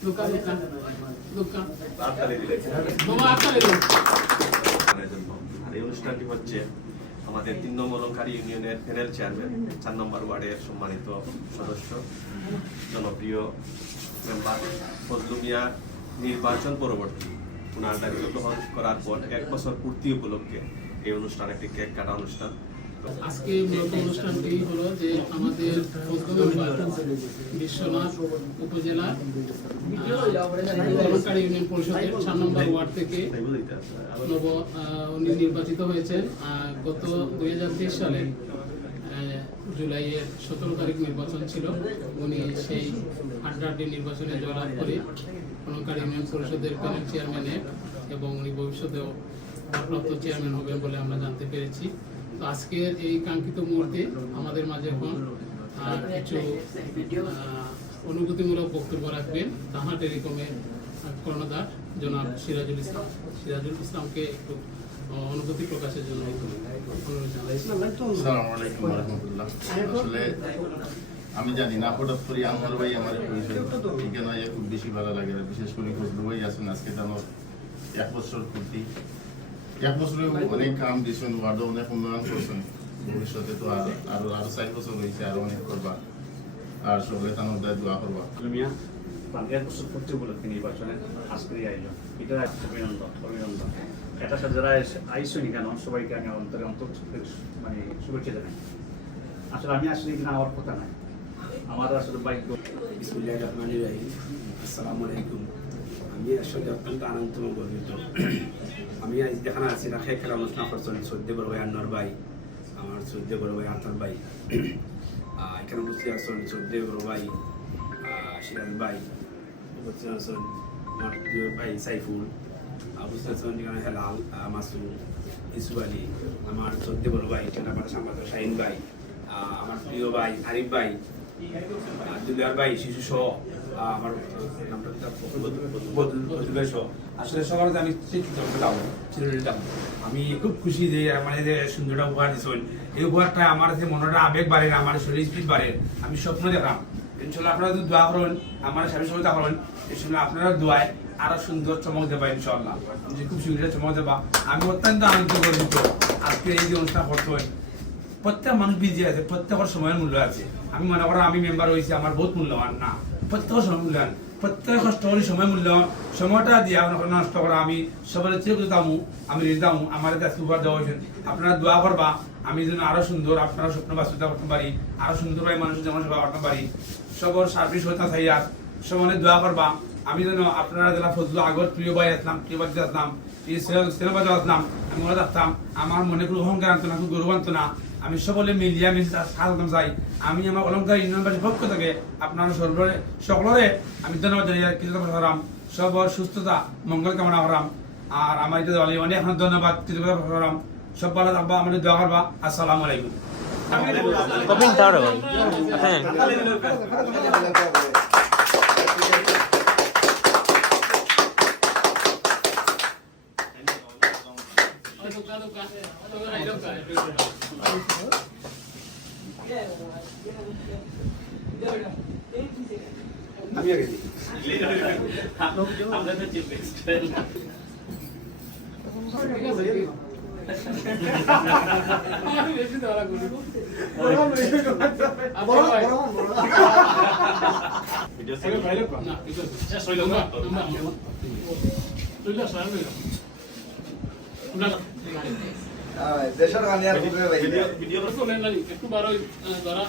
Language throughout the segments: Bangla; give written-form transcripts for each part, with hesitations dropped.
এই অনুষ্ঠানটি হচ্ছে আমাদের 3 নম্বর অলংকারী ইউনিয়নের প্যানেল চেয়ারম্যান, 4 নম্বর ওয়ার্ডের সম্মানিত সদস্য, জনপ্রিয় মেম্বার ফজলু মিয়া নির্বাচন পরবর্তী ওনার দায়িত্ব গ্রহণ করার পর 1 বছর পূর্তি উপলক্ষে এই অনুষ্ঠান একটি কেক কাটা অনুষ্ঠান। আজকে মূলত অনুষ্ঠানটি হলো যে আমাদের বিশ্বনাথ উপজেলা অলংকারী ইউনিয়ন পরিষদের 4 নম্বর ওয়ার্ড থেকে উনি নির্বাচিত হয়েছেন। গত 2023 সালে জুলাইয়ের 17 তারিখ নির্বাচন ছিল। উনি সেই হাড্ডাহাড্ডি নির্বাচনে জয়লাভ করে অলংকারী ইউনিয়ন পরিষদের প্যানেল চেয়ারম্যানে এবং উনি ভবিষ্যতেও ভারপ্রাপ্ত চেয়ারম্যান হবেন বলে আমরা জানতে পেরেছি। তো আজকের এই কাঙ্ক্ষিত মুহূর্তে আমাদের মাঝে এখন কিছু অনুভূতিমূলক বক্তব্য রাখবেন তাহার টেলিকমের কর্ণধার জনাব সিরাজুল ইসলামকে একটু অনুভূতি প্রকাশের জন্য আসলে আমি জানি না হঠাৎ করে আমার ভাই আমার কেন খুব বেশি ভালো লাগে, বিশেষ করে ফজলু ভাই আছেন আজকে যেন 1 বছর পূর্তি। 1 বছরে অনেক কাম দিয়েছেন, ওয়ার্ডও অনেক উন্নয়ন করছেন। ভবিষ্যতে তো আরো 4 বছর হয়েছে, আরো অনেক করবা। আর সকলে তার মধ্যে দোয়া করবা। 1 বছর পূর্তি উপলক্ষে নির্বাচনে আজকে আইল, এটা অভিনন্দন। এটা যারা আইসনি কেন সবাইকে আমি অন্তরে মানে শুভেচ্ছা জানাই। আসলে আমি আসলে এখানে আমার কথা নাই, আমার আসলে বাইক। বিসমিল্লাহির রহমানির রহিম। আসসালামু আলাইকুম। আমি আসলে অত্যন্ত আনন্দ এবং গর্বিত। আমি আজ এখানে আছি না খেয়ে খেলা অনুষ্ঠান করছেন সদ্যে বড় ভাই আন্নার ভাই, আমার সদ্যে বড় ভাই আন্তার ভাই। এখানে বসে আসছেন সদ্যে বড় ভাই সিরাজ ভাই, বসে আসছেন আমার প্রিয় ভাই সাইফুল, বসে আসছেন এখানে হেলাল মাসুদ, ইসু আলী, আমার সদ্যে বড় ভাই আমার সাংবাদিক শাহিন ভাই, আমার প্রিয় ভাই আরিফ ভাই, দুলার ভাই, শিশু সহ আমার আসলে সবার আমি আমি খুব খুশি যে মানে যে সুন্দরটা উপহার দিচ্ছেন। এই উপহারটা আমার যে মনটা আবেগ বাড়ে, আমার শরীর স্পিড বাড়ে। আমি স্বপ্ন দেখলাম ইনশাল্লাহ আপনারা যদি দোয়া করেন, আমার স্বামী সবাই করেন, ইনশাল্লাহ আপনারা দোয়ায় আরো সুন্দর চমক দেবা ইনশাল্লাহ, যে খুব সুন্দর চমক দেবা। আমি অত্যন্ত আনন্দ গর্বিত আজকে এই যে অনুষ্ঠান করতে হয়। প্রত্যেক মানুষ বিজি আছে, প্রত্যেকের সময়ের মূল্য আছে। আমি মনে করি আমি মেম্বার হয়েছি আমার বহুত মূল্যবান না, প্রত্যেকের সময় মূল্যায়ন, প্রত্যেক কষ্ট করি সময় মূল্য, সময়টা দিয়ে আপনার নষ্ট করা। আমি সবার চেয়ে দামু, আমি দামু আমার কাছে উপহার দেওয়া হয়েছে। আপনারা দোয়া করবা আমি যেন আরো সুন্দর আপনারা স্বপ্ন বাস্তবতা করতে পারি, আরো সুন্দরভাবে মানুষের যেমন সেবা করতে পারি, সবার সার্ভিস হইতে চাই। আর সবাই দোয়া করবা আমি যেন আপনারা যারা ফজলু আগর প্রিয় ভাই আসলাম, প্রিয় বাড়িতে আসলাম, এই সিনেমাতে আসলাম, আমি ওরা থাকতাম, আমার মনে কোনো অহংকার আনতো না, খুব গৌরব আনতো না। আমি সকলে মিলিয়া মিশে সাজাতাম চাই। আমি আমার অলংকার ইউনিয়নবাসীর পক্ষ থেকে আপনারা সকলরে আমি ধন্যবাদ জানিয়ে কৃতজ্ঞতা করাম, সবার সুস্থতা মঙ্গল কামনা করাম। আর আমার এটা অনেক ধন্যবাদ কৃতজ্ঞতা করাম। সব ভালো থাকবা, আমাদের দোয়া করবা। আসসালামু আলাইকুম। আমি আগে আমরা তো চিপ এক্সট্রা দেশের গান আর ভিডিও একটু বড় ধরা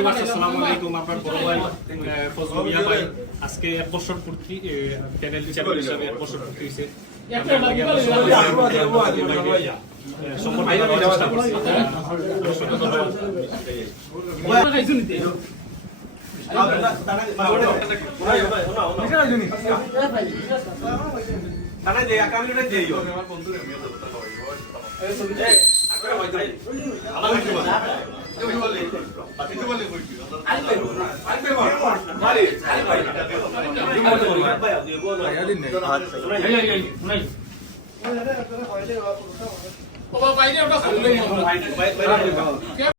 আসসালামু আলাইকুম। আপনার বড় ভাই ফজলু মিয়া ভাই আজকে 1 বছর পূর্তি প্যানেল চেয়ারম্যান হিসেবে 1 বছর পূর্তি হয়েছে। তাহলে যে আগামী মিনিটে দিও ও বাইরে ওটা খুললেই মনে হয়।